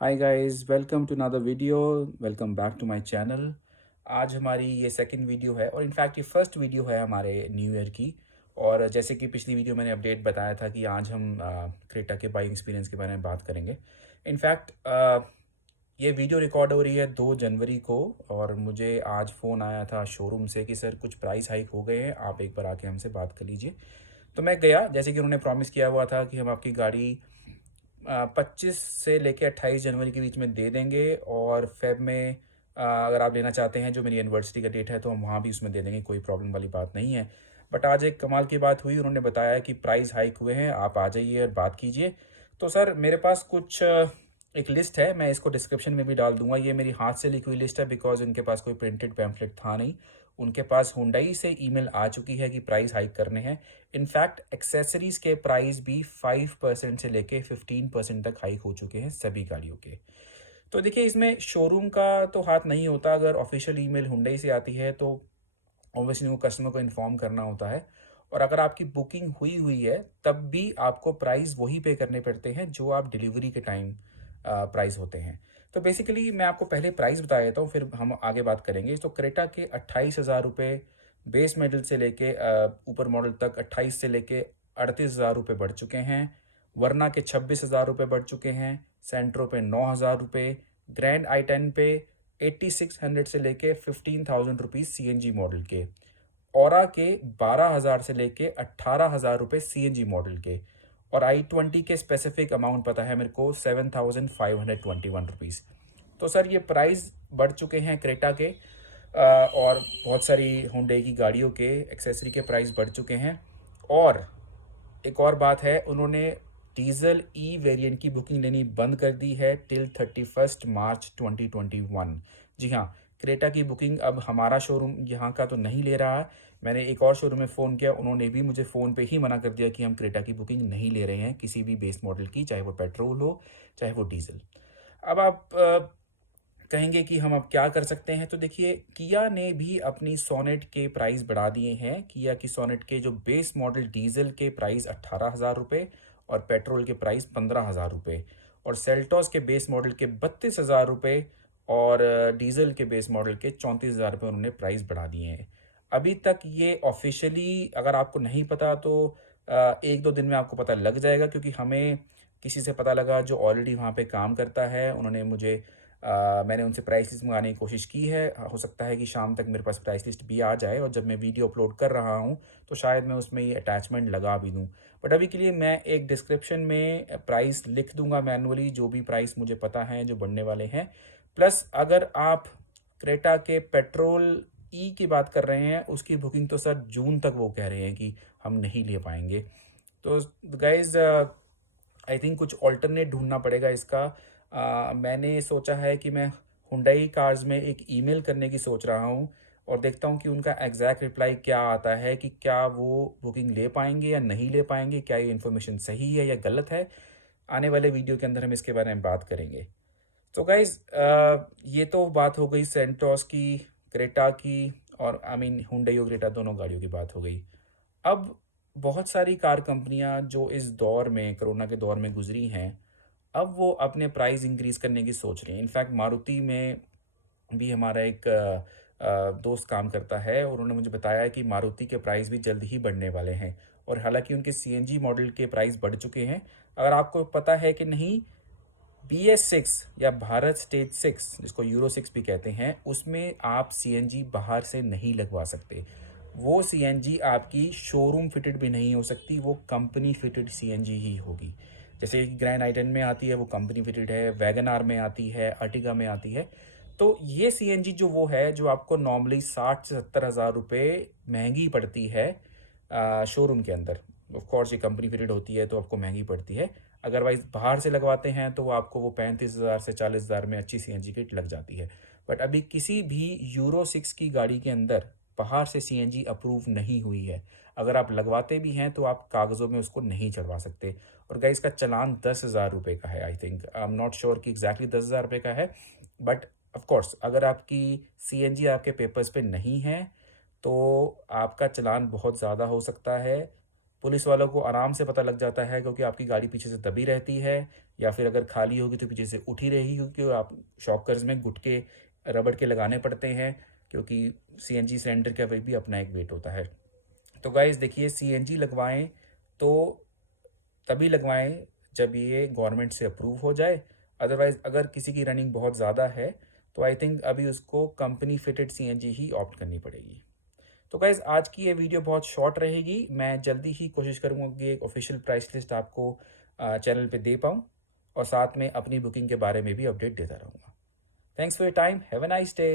Hi guys, welcome to another video. Welcome back to my channel. आज हमारी ये second video है और इनफैक्ट ये फर्स्ट वीडियो है हमारे न्यू ईयर की। और जैसे कि पिछली वीडियो मैंने अपडेट बताया था कि आज हम क्रेटा के बाइंग एक्सपीरियंस के बारे में बात करेंगे। इनफैक्ट ये वीडियो रिकॉर्ड हो रही है 2 जनवरी को और मुझे आज फ़ोन आया था शोरूम से कि सर कुछ प्राइस हाइक हो गए हैं, आप एक बार आके हमसे बात कर लीजिए। तो मैं गया, जैसे कि उन्होंने प्रॉमिस किया हुआ था कि हम आपकी गाड़ी 25 से लेके 28 जनवरी के बीच में दे देंगे और फ़ेब में अगर आप लेना चाहते हैं, जो मेरी एनिवर्सरी का डेट है, तो हम वहाँ भी उसमें दे देंगे, कोई प्रॉब्लम वाली बात नहीं है। बट आज एक कमाल की बात हुई, उन्होंने बताया कि प्राइस हाइक हुए हैं, आप आ जाइए और बात कीजिए। तो सर मेरे पास कुछ एक लिस्ट है, मैं इसको डिस्क्रिप्शन में भी डाल दूँगा। ये मेरी हाथ से लिखी हुई लिस्ट है बिकॉज़ उनके पास कोई प्रिंटेड पैम्फलेट था नहीं। उनके पास हुंडई से ईमेल आ चुकी है कि प्राइस हाइक करने हैं। इनफैक्ट एक्सेसरीज के प्राइस भी 5% से लेके 15% तक हाइक हो चुके हैं सभी गाड़ियों के। तो देखिए, इसमें शोरूम का तो हाथ नहीं होता। अगर ऑफिशियल ईमेल हुंडई से आती है तो ऑब्वियसली वो कस्टमर को इन्फॉर्म करना होता है। और अगर आपकी बुकिंग हुई हुई है तब भी आपको प्राइस वही पे करने पड़ते हैं जो आप डिलीवरी के टाइम प्राइस होते हैं। तो बेसिकली मैं आपको पहले प्राइस बता देता हूँ, फिर हम आगे बात करेंगे। तो क्रेटा के 28,000 रुपये बेस मॉडल से लेके ऊपर मॉडल तक 28 से लेके 38,000 रुपये बढ़ चुके हैं। वरना के 26,000 रुपये बढ़ चुके हैं। सेंट्रो पे 9,000 रुपये। ग्रैंड आई 10 पे 8600 से लेके 15,000 रुपीज़ CNG मॉडल के। औरा के 12,000 से लेके 18,000 रुपये CNG मॉडल के। और i20 के स्पेसिफिक अमाउंट पता है मेरे को 7,521 रुपीज़। तो सर ये प्राइस बढ़ चुके हैं क्रेटा के और बहुत सारी हुंडई की गाड़ियों के एक्सेसरी के प्राइस बढ़ चुके हैं। और एक और बात है, उन्होंने डीजल ई वेरिएंट की बुकिंग लेनी बंद कर दी है टिल 31 मार्च 2021। जी हाँ, क्रेटा की बुकिंग अब हमारा शोरूम यहाँ का तो नहीं ले रहा है। मैंने एक और शोरूम में फ़ोन किया, उन्होंने भी मुझे फ़ोन पे ही मना कर दिया कि हम क्रेटा की बुकिंग नहीं ले रहे हैं किसी भी बेस मॉडल की, चाहे वो पेट्रोल हो चाहे वो डीजल। अब आप कहेंगे कि हम अब क्या कर सकते हैं। तो देखिए, किया ने भी अपनी सोनेट के प्राइस बढ़ा दिए हैं। किया की सोनेट के जो बेस मॉडल डीजल के प्राइस 18,000 रुपये और पेट्रोल के प्राइस 15,000 रुपये। और सेल्टॉस के बेस मॉडल के 32,000 रुपये और डीजल के बेस मॉडल के 34,000 रुपये उन्होंने प्राइस बढ़ा दिए हैं। अभी तक ये ऑफिशियली अगर आपको नहीं पता तो एक दो दिन में आपको पता लग जाएगा, क्योंकि हमें किसी से पता लगा जो ऑलरेडी वहाँ पे काम करता है। उन्होंने मुझे मैंने उनसे प्राइस लिस्ट मंगाने की कोशिश की है। हो सकता है कि शाम तक मेरे पास प्राइस लिस्ट भी आ जाए और जब मैं वीडियो अपलोड कर रहा हूँ तो शायद मैं उसमें ये अटैचमेंट लगा भी दूँ। बट अभी के लिए मैं एक डिस्क्रिप्शन में प्राइस लिख दूंगा मैनुअली, जो भी प्राइस मुझे पता है जो बढ़ने वाले हैं। प्लस अगर आप क्रेटा के पेट्रोल ई की बात कर रहे हैं, उसकी बुकिंग तो सर जून तक वो कह रहे हैं कि हम नहीं ले पाएंगे। तो गाइज आई थिंक कुछ ऑल्टरनेट ढूंढना पड़ेगा इसका। मैंने सोचा है कि मैं हुंडई कार्स में एक ईमेल करने की सोच रहा हूँ और देखता हूँ कि उनका एग्जैक्ट रिप्लाई क्या आता है, कि क्या वो बुकिंग ले पाएंगे या नहीं ले पाएंगे, क्या ये इन्फॉर्मेशन सही है या गलत है। आने वाले वीडियो के अंदर हम इसके बारे में बात करेंगे। तो गाइज ये तो बात हो गई सेंटोस की, क्रेटा की, और आई मीन हुंडई और क्रेटा दोनों गाड़ियों की बात हो गई। अब बहुत सारी कार कंपनियां जो इस दौर में, कोरोना के दौर में गुजरी हैं, अब वो अपने प्राइस इंक्रीज करने की सोच रही हैं। इनफैक्ट मारुति में भी हमारा एक दोस्त काम करता है और उन्होंने मुझे बताया है कि मारुति के प्राइस भी जल्द ही बढ़ने वाले हैं। और हालांकि उनके CNG मॉडल के प्राइस बढ़ चुके हैं। अगर आपको पता है कि नहीं, BS6 या भारत स्टेज 6, जिसको यूरो 6 भी कहते हैं, उसमें आप CNG बाहर से नहीं लगवा सकते। वो CNG आपकी शोरूम फिटेड भी नहीं हो सकती, वो कंपनी फिटेड CNG ही होगी। जैसे कि ग्रैंड आई 10 में आती है वो कंपनी फिटेड है, वैगन आर में आती है, अर्टिगा में आती है। तो ये CNG जो वो है जो आपको नॉर्मली 60 से 70 हज़ार रुपये महंगी पड़ती है शोरूम के अंदर। ऑफ कोर्स ये कंपनी फिटेड होती है तो आपको महंगी पड़ती है। अदरवाइज बाहर से लगवाते हैं तो वो आपको वो 35,000 से 40,000 में अच्छी CNG किट लग जाती है। बट अभी किसी भी यूरो 6 की गाड़ी के अंदर बाहर से CNG अप्रूव नहीं हुई है। अगर आप लगवाते भी हैं तो आप कागज़ों में उसको नहीं चढ़वा सकते। और गाइस, इसका चालान 10,000 रुपये का है। I think, I am not sure कि एग्जैक्टली 10,000 रुपये का है। बट ऑफ कोर्स अगर आपकी CNG आपके पेपर्स पे नहीं है तो आपका चालान बहुत ज़्यादा हो सकता है। पुलिस वालों को आराम से पता लग जाता है क्योंकि आपकी गाड़ी पीछे से दबी रहती है, या फिर अगर खाली होगी तो पीछे से उठ ही रहेगी, क्योंकि आप शॉकर्स में गुटके रबड़ के लगाने पड़ते हैं, क्योंकि सीएनजी सिलेंडर का वे भी अपना एक वेट होता है। तो गाइस देखिए, सीएनजी लगवाएं तो तभी लगवाएं जब ये गवर्नमेंट से अप्रूव हो जाए। अदरवाइज़ अगर किसी की रनिंग बहुत ज़्यादा है तो आई थिंक अभी उसको कंपनी फिटेड सीएनजी ही ऑप्ट करनी पड़ेगी। तो गाइज़ आज की ये वीडियो बहुत शॉर्ट रहेगी। मैं जल्दी ही कोशिश करूँगा कि एक ऑफिशियल प्राइस लिस्ट आपको चैनल पे दे पाऊँ, और साथ में अपनी बुकिंग के बारे में भी अपडेट देता रहूँगा। Thanks for your time. Have a nice day.